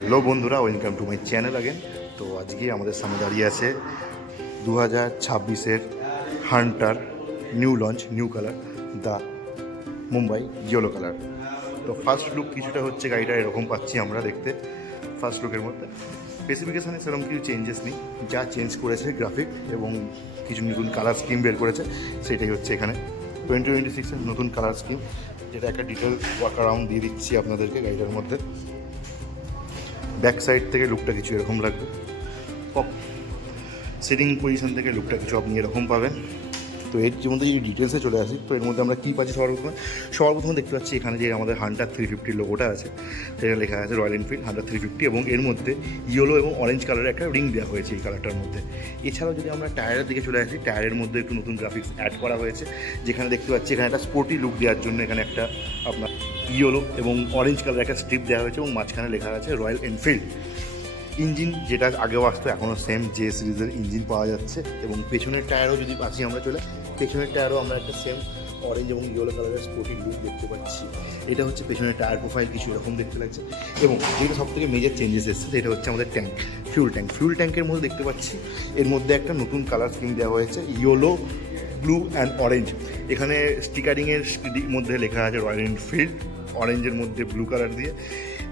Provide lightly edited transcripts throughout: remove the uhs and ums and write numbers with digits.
Hello বন্ধুরা, welcome to my channel again. তো আজকে আমাদের সামনে দাঁড়িয়ে আছে 2026-এর Hunter new launch, new colour, the Mumbai yellow colour. তো ফার্স্ট লুক কিছুটা হচ্ছে গাড়িটা এরকম পাচ্ছি আমরা দেখতে। ফার্স্ট লুকের মধ্যে স্পেসিফিকেশানে সেরকম কিছু চেঞ্জেস নেই, যা চেঞ্জ করেছে গ্রাফিক এবং কিছু নতুন কালার স্কিম বের করেছে, সেটাই হচ্ছে এখানে 2026-এর নতুন কালার স্কিম, যেটা একটা ডিটেল ওয়াক অ্যারাউন্ড দিয়ে দিচ্ছি আপনাদেরকে গাড়িটার মধ্যে। ব্যাক সাইড থেকে লুকটা কিছু এরকম লাগবে, পপ সিটিং পজিশন থেকে লুকটা কিছু আপনি এরকম পাবেন। তো এর মধ্যে যদি ডিটেলসে চলে আসি, তো এর মধ্যে আমরা কী পাচ্ছি সর্বপ্রথমে দেখতে পাচ্ছি এখানে যে আমাদের হান্টার 350 লোগোটা আছে, সেটা লেখা আছে রয়্যাল এনফিল্ড হান্টার 350, এবং এর মধ্যে ইয়েলো এবং অরেঞ্জ কালারের একটা রিং দেওয়া হয়েছে এই কালারটার মধ্যে। এছাড়াও যদি আমরা টায়ারের দিকে চলে আসি, টায়ারের মধ্যে একটু নতুন গ্রাফিক্স অ্যাড করা হয়েছে, যেখানে দেখতে পাচ্ছি এখানে একটা স্পোর্টি লুক দেওয়ার জন্য এখানে একটা আপনার ইয়েলো এবং অরেঞ্জ কালারের একটা স্ট্রিপ দেওয়া হয়েছে, এবং মাঝখানে লেখা আছে রয়্যাল এনফিল্ড। ইঞ্জিন যেটা আগেও আসতো এখনও সেম জে সিরিজের ইঞ্জিন পাওয়া যাচ্ছে, এবং পেছনের টায়ারও যদি আসি আমরা চলে, পেছনের টায়ারও আমরা একটা সেম অরেঞ্জ এবং ইয়েলো কালারের স্পোর্টি লুক দেখতে পাচ্ছি। এটা হচ্ছে পেছনের টায়ার প্রোফাইল কিছু এরকম দেখতে লাগছে। এবং যেটা সব থেকে মেজর চেঞ্জেস এসছে সেটা হচ্ছে আমাদের ট্যাঙ্ক, ফুয়েল ট্যাঙ্কের মধ্যে দেখতে পাচ্ছি এর মধ্যে একটা নতুন কালার স্কিম দেওয়া হয়েছে, ইয়েলো, ব্লু অ্যান্ড অরেঞ্জ। এখানে স্টিকারিংয়ের মধ্যে লেখা আছে রয়্যাল এনফিল্ড, অরেঞ্জের মধ্যে ব্লু কালার দিয়ে,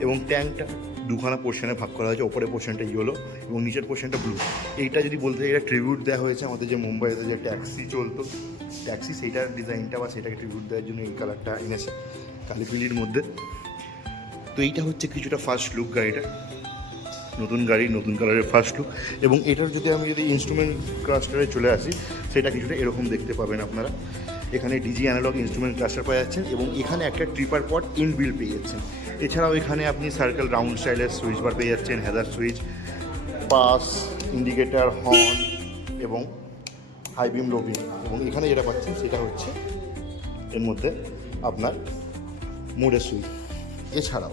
এবং ট্যাঙ্কটা দুখানা পোর্শনে ভাগ করা হয়েছে, ওপরের পোর্শনটা ইয়েলো এবং নিচের পোর্শনটা ব্লু। এইটা যদি বলতে এটা ট্রিবিউট দেওয়া হয়েছে আমাদের যে মুম্বাইতে যে ট্যাক্সি চলতো, ট্যাক্সি সেইটার ডিজাইনটা বা সেটাকে ট্রিবিউট দেওয়ার জন্য এই কালারটা এনেছে কালিপিলির মধ্যে। তো এইটা হচ্ছে কিছুটা ফার্স্ট লুক গাড়িটা, নতুন গাড়ি নতুন কালারের ফার্স্ট লুক। এবং এটার যদি ইনস্ট্রুমেন্ট ক্লাস্টারে চলে আসি, সেটা কিছুটা এরকম দেখতে পাবেন আপনারা। এখানে ডিজি অ্যানালগ ইনস্ট্রুমেন্ট ক্লাস্টার পাওয়া যাচ্ছেন, এবং এখানে একটা ট্রিপার পট ইনবিল্ড পেয়ে যাচ্ছেন। এছাড়াও এখানে আপনি সার্কেল রাউন্ড স্টাইলের সুইচ বার পেয়ে যাচ্ছেন, Hazard switch, pass, indicator, horn এবং হাই বিম, লো বিম। এবং এখানে যেটা পাচ্ছেন সেটা হচ্ছে এর মধ্যে আপনার মোডের সুইচ। এছাড়াও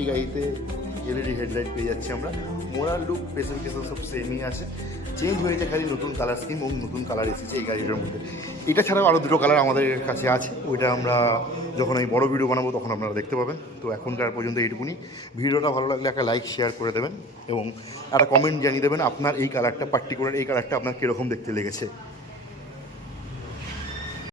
এই গাড়িতে এলইডি হেডলাইট পেয়ে যাচ্ছি আমরা। মোরাল লুক স্পেসিফিকেশন সব সেমই আছে, চেঞ্জ হয়েছে খালি নতুন কালার স্কিম এবং নতুন কালার এসেছে এই গাড়িটার মধ্যে। এটা ছাড়াও আরও দুটো কালার আমাদের কাছে আছে, ওইটা আমরা যখন আমি বড় ভিডিও বানাবো তখন আপনারা দেখতে পাবেন। তো এখনকার পর্যন্ত এইটুকুনি। ভিডিওটা ভালো লাগলে একটা লাইক শেয়ার করে দেবেন, এবং একটা কমেন্ট জানিয়ে দেবেন আপনার এই কালারটা, পার্টিকুলার এই কালারটা আপনার কীরকম দেখতে লেগেছে।